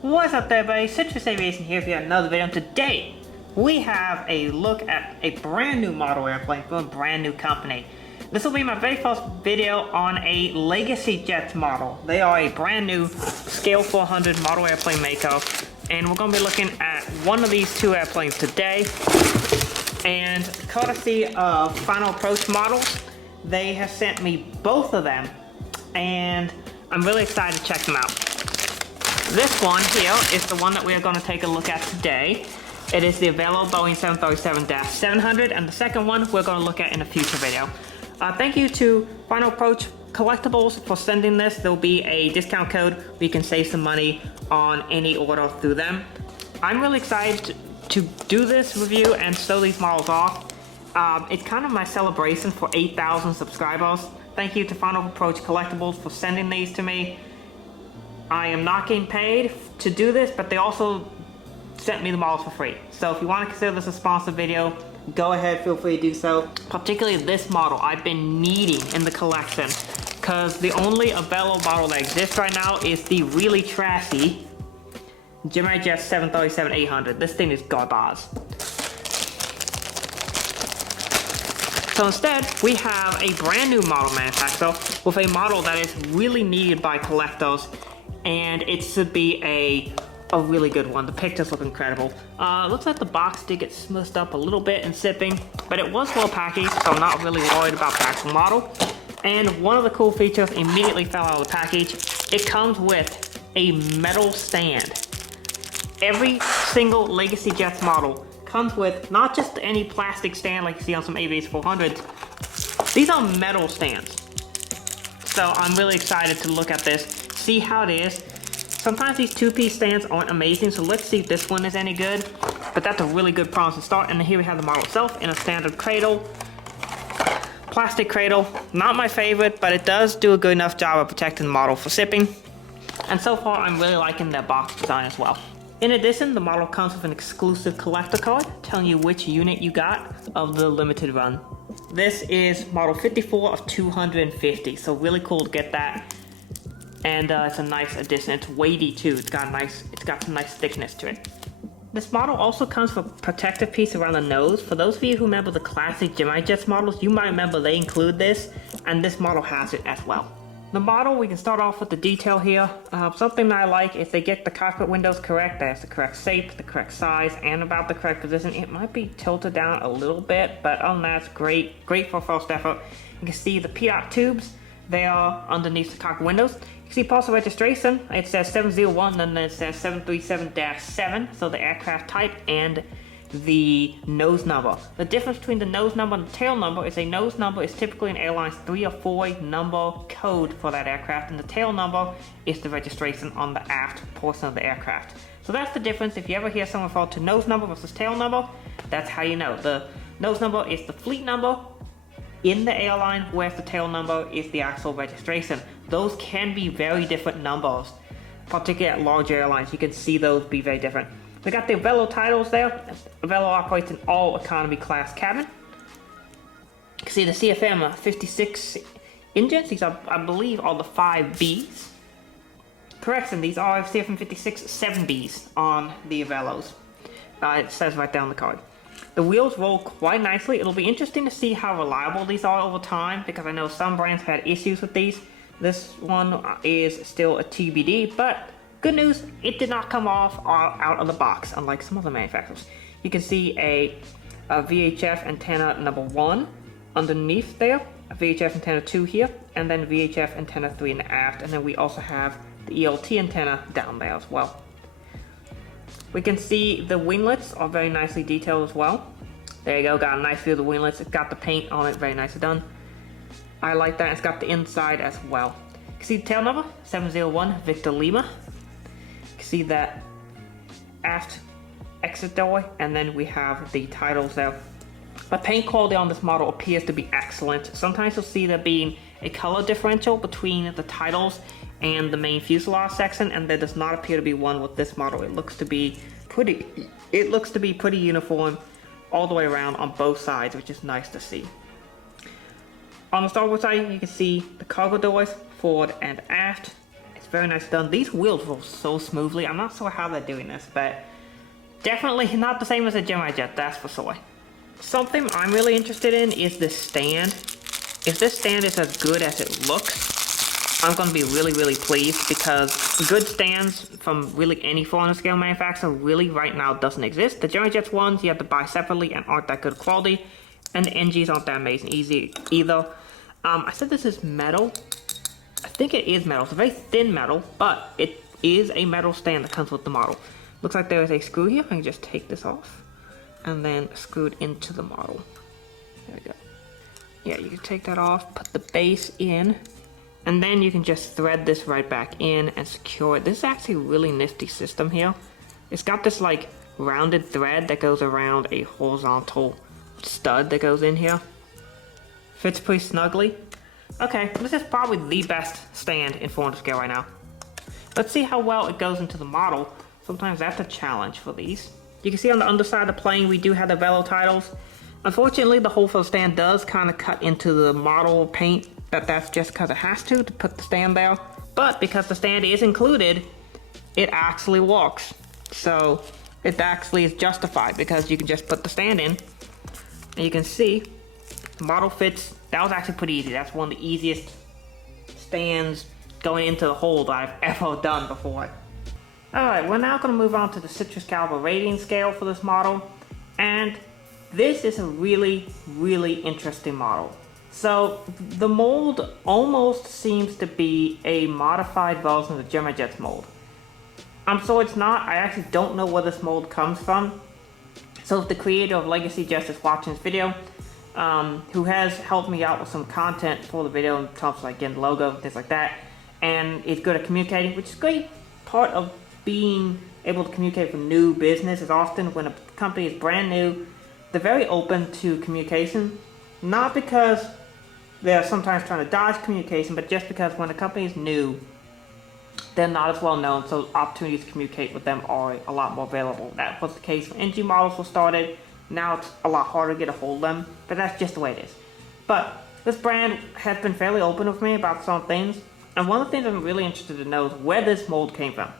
What's up there, everybody? Citrus Aviation here for another video. And today, we have a look at a brand new model airplane from a brand new company. This will be my very first video on a Legacy Jets model. They are a brand new Scale 400 model airplane maker. And we're going to be looking at one of these two airplanes today. And courtesy of Final Approach Models, they have sent me both of them. And I'm really excited to check them out. This one here is the one that we are going to take a look at today. It is the available Boeing 737-700, and the second one we're going to look at in a future video. Thank you to Final Approach Collectibles for sending this. There will be a discount code where you can save some money on any order through them. I'm really excited to do this review and show these models off. It's kind of my celebration for 8,000 subscribers. Thank you to Final Approach Collectibles for sending these to me. I am not getting paid to do this, but they also sent me the models for free. So if you want to consider this a sponsored video, go ahead, feel free to do so. Particularly this model I've been needing in the collection, because the only available model that exists right now is the really trashy Gemini Jet 737-800. This thing is garbage. So instead, we have a brand new model manufacturer with a model that is really needed by collectors, and it should be a really good one. The pictures look incredible. Looks like the box did get smoothed up a little bit in shipping, but it was well packaged, so I'm not really worried about the actual model. And one of the cool features immediately fell out of the package. It comes with a metal stand. Every single Legacy Jets model comes with not just any plastic stand like you see on some Aviation 400s. These are metal stands. So I'm really excited to look at this, see how it is. Sometimes these two-piece stands aren't amazing, so let's see if this one is any good. But that's a really good promise to start. And here we have the model itself in a standard cradle. Plastic cradle, not my favorite, but it does do a good enough job of protecting the model for shipping. And so far, I'm really liking the box design as well. In addition, the model comes with an exclusive collector card telling you which unit you got of the limited run. This is model 54 of 250, so really cool to get that. And it's a nice addition. It's weighty too. It's got some nice thickness to it. This model also comes with a protective piece around the nose. For those of you who remember the classic Gemini Jets models, you might remember they include this, and this model has it as well. The model, we can start off with the detail here. Something that I like is they get the cockpit windows correct. There's the correct shape, the correct size, and about the correct position. It might be tilted down a little bit, but other than that, it's great. Great for first effort. You can see the PDOT tubes. They are underneath the cockpit windows. You can see parcel registration. It says 701, then it says 737-7, so the aircraft type and the nose number. The difference between the nose number and the tail number is a nose number is typically an airline's 3 or 4 number code for that aircraft, and the tail number is the registration on the aft portion of the aircraft. So that's the difference. If you ever hear someone refer to nose number versus tail number, that's how you know. The nose number is the fleet number in the airline, whereas the tail number is the actual registration. Those can be very different numbers, particularly at large airlines. You can see those be very different. We got the Velo titles there. Velo operates in all economy class cabin. You can see the CFM 56 engines. These are, I believe, are the 5Bs. Correction, these are CFM 56 7Bs on the Velos. It says right there on the card. The wheels roll quite nicely. It'll be interesting to see how reliable these are over time, because I know some brands had issues with these. This one is still a TBD, but good news, it did not come off out of the box, unlike some other manufacturers. You can see a VHF antenna number 1 underneath there, a VHF antenna 2 here, and then VHF antenna 3 in the aft, and then we also have the ELT antenna down there as well. We can see the winglets are very nicely detailed as well. There you go, got a nice view of the winglets. It's got the paint on it, very nicely done. I like that. It's got the inside as well. You can see the tail number, 701 Victor Lima. You can see that aft exit door, and then we have the titles there. The paint quality on this model appears to be excellent. Sometimes you'll see there being a color differential between the titles and the main fuselage section, and there does not appear to be one with this model. It looks to be pretty uniform all the way around on both sides, which is nice to see. On the starboard side, you can see the cargo doors, forward and aft. It's very nice done. These wheels roll so smoothly. I'm not sure how they're doing this, but definitely not the same as a Gemini Jet, that's for sure. Something I'm really interested in is this stand. If this stand is as good as it looks, I'm going to be really, really pleased, because good stands from really any 400 scale manufacturer really right now doesn't exist. The Gemini Jets ones you have to buy separately and aren't that good quality, and the NGs aren't that amazing either. I said this is metal. I think it is metal. It's a very thin metal, but it is a metal stand that comes with the model. Looks like there is a screw here. I can just take this off and then screw it into the model. There we go. Yeah, you can take that off, put the base in, and then you can just thread this right back in and secure it. This is actually a really nifty system here. It's got this like rounded thread that goes around a horizontal stud that goes in here. Fits pretty snugly. Okay, this is probably the best stand in 400 scale right now. Let's see how well it goes into the model. Sometimes that's a challenge for these. You can see on the underside of the plane we do have the Velo titles. Unfortunately, the hole for the stand does kind of cut into the model paint, but that's just because it has to put the stand there. But because the stand is included, it actually works. So it actually is justified, because you can just put the stand in and you can see the model fits. That was actually pretty easy. That's one of the easiest stands going into the hole that I've ever done before. Alright, we're now going to move on to the Citrus caliber rating scale for this model, and this is a really, really interesting model. So the mold almost seems to be a modified version of the Gemini Jets mold. So it's not. I actually don't know where this mold comes from. So if the creator of Legacy Jets is watching this video, who has helped me out with some content for the video in terms of like getting the logo, things like that, and is good at communicating, which is a great part of being able to communicate with new business. Is often when a company is brand new, they're very open to communication, not because they're sometimes trying to dodge communication, but just because when a company is new, they're not as well known, so opportunities to communicate with them are a lot more available. That was the case when NG models were started. Now it's a lot harder to get a hold of them, but that's just the way it is. But this brand has been fairly open with me about some things, and one of the things I'm really interested to know is where this mold came from.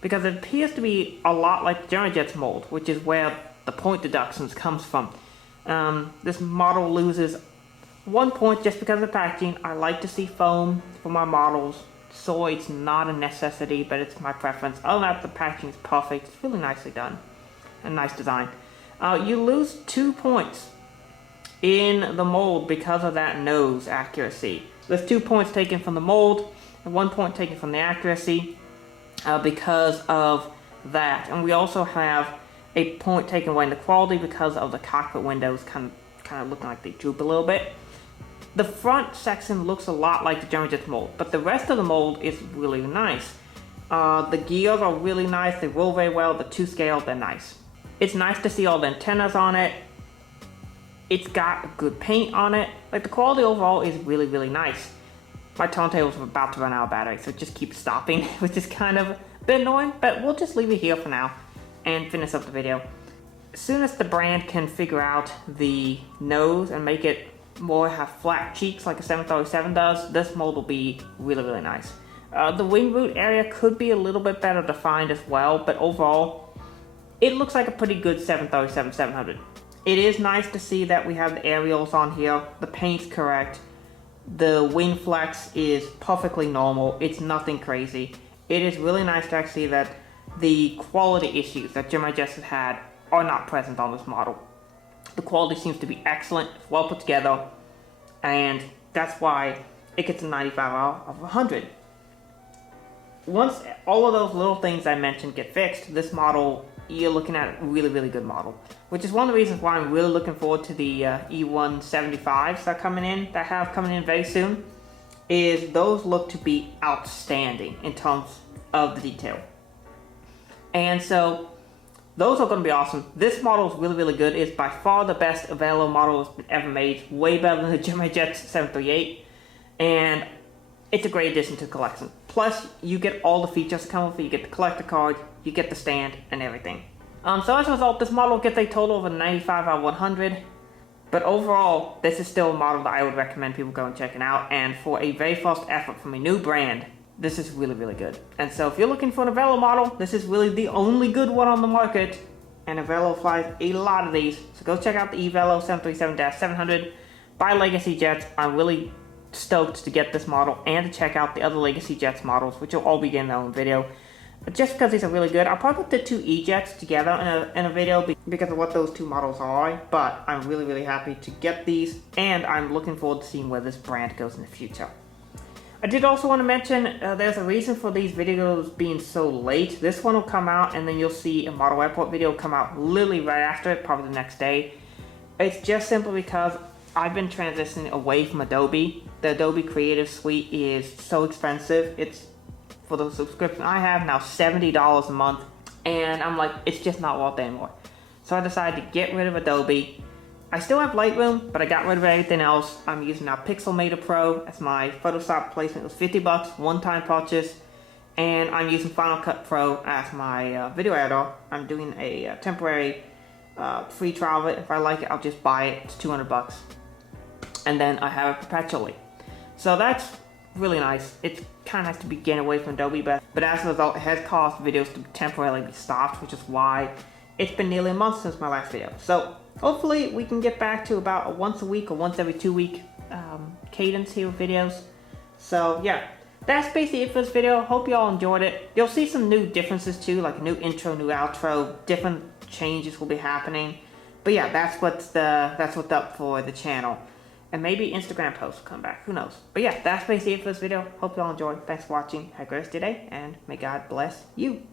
Because it appears to be a lot like the Gemini Jets mold, which is where the point deductions comes from. This model loses 1 point just because of the packaging. I like to see foam for my models, so it's not a necessity, but it's my preference. Other than that, the packaging is perfect. It's really nicely done and nice design. You lose 2 points in the mold because of that nose accuracy. There's 2 points taken from the mold and 1 point taken from the accuracy because of that. And we also have a point taken away in the quality because of the cockpit windows kind of looking like they droop a little bit. The front section looks a lot like the Gemini Jets mold, but the rest of the mold is really nice. The gears are really nice. They roll very well. The 2 scale, they're nice. It's nice to see all the antennas on it. It's got good paint on it. Like, the quality overall is really, really nice. My turntable's about to run out of battery, so it just keeps stopping, which is kind of a bit annoying, but we'll just leave it here for now and finish up the video. As soon as the brand can figure out the nose and make it more have flat cheeks like a 737 does, this mold will be really, really nice. The wing root area could be a little bit better defined as well, but overall, it looks like a pretty good 737-700. It is nice to see that we have the aerials on here. The paint's correct. The wing flex is perfectly normal. It's nothing crazy. It is really nice to actually see that the quality issues that Gemini Jets has had are not present on this model. The quality seems to be excellent, well put together, and that's why it gets a 95 out of 100. Once all of those little things I mentioned get fixed, this model, you're looking at a really, really good model. Which is one of the reasons why I'm really looking forward to the E175s that have coming in very soon. Is those look to be outstanding in terms of the detail. And so those are going to be awesome. This model is really, really good. It's by far the best available model that's been ever made. Way better than the Gemini Jets 738. And it's a great addition to the collection. Plus, you get all the features that come with it. You get the collector card, you get the stand, and everything. So as a result, this model gets a total of a 95 out of 100. But overall, this is still a model that I would recommend people go and checking out. And for a very first effort from a new brand, this is really, really good. And so if you're looking for an Avelo model, this is really the only good one on the market. And Avelo flies a lot of these. So go check out the Avelo 737-700 by Legacy Jets. I'm really stoked to get this model and to check out the other Legacy Jets models, which will all be in their own video. Just because these are really good. I'll probably put the two E-Jets together in a video because of what those two models are. But I'm really, really happy to get these. And I'm looking forward to seeing where this brand goes in the future. I did also want to mention there's a reason for these videos being so late. This one will come out and then you'll see a model airport video come out literally right after it, probably the next day. It's just simply because I've been transitioning away from Adobe. The Adobe Creative Suite is so expensive. It's, for the subscription I have now, $70 a month. And I'm like, it's just not worth it anymore. So I decided to get rid of Adobe. I still have Lightroom, but I got rid of everything else. I'm using now Pixelmator Pro as my Photoshop placement. It was $50, one-time purchase. And I'm using Final Cut Pro as my video editor. I'm doing a temporary free trial of it. If I like it, I'll just buy it. It's $200. And then I have it perpetually. So that's really nice. It's kind of nice to be getting away from Adobe, but as a result, it has caused videos to temporarily be stopped, which is why it's been nearly a month since my last video. So hopefully we can get back to about a once a week or once every 2 week cadence here with videos. So yeah, that's basically it for this video. Hope you all enjoyed it. You'll see some new differences too, like a new intro, new outro, different changes will be happening. But yeah, that's what's up for the channel. And maybe Instagram posts will come back, who knows. But yeah, that's basically it for this video. Hope you all enjoyed. Thanks for watching. Have a great rest of your day, and may God bless you.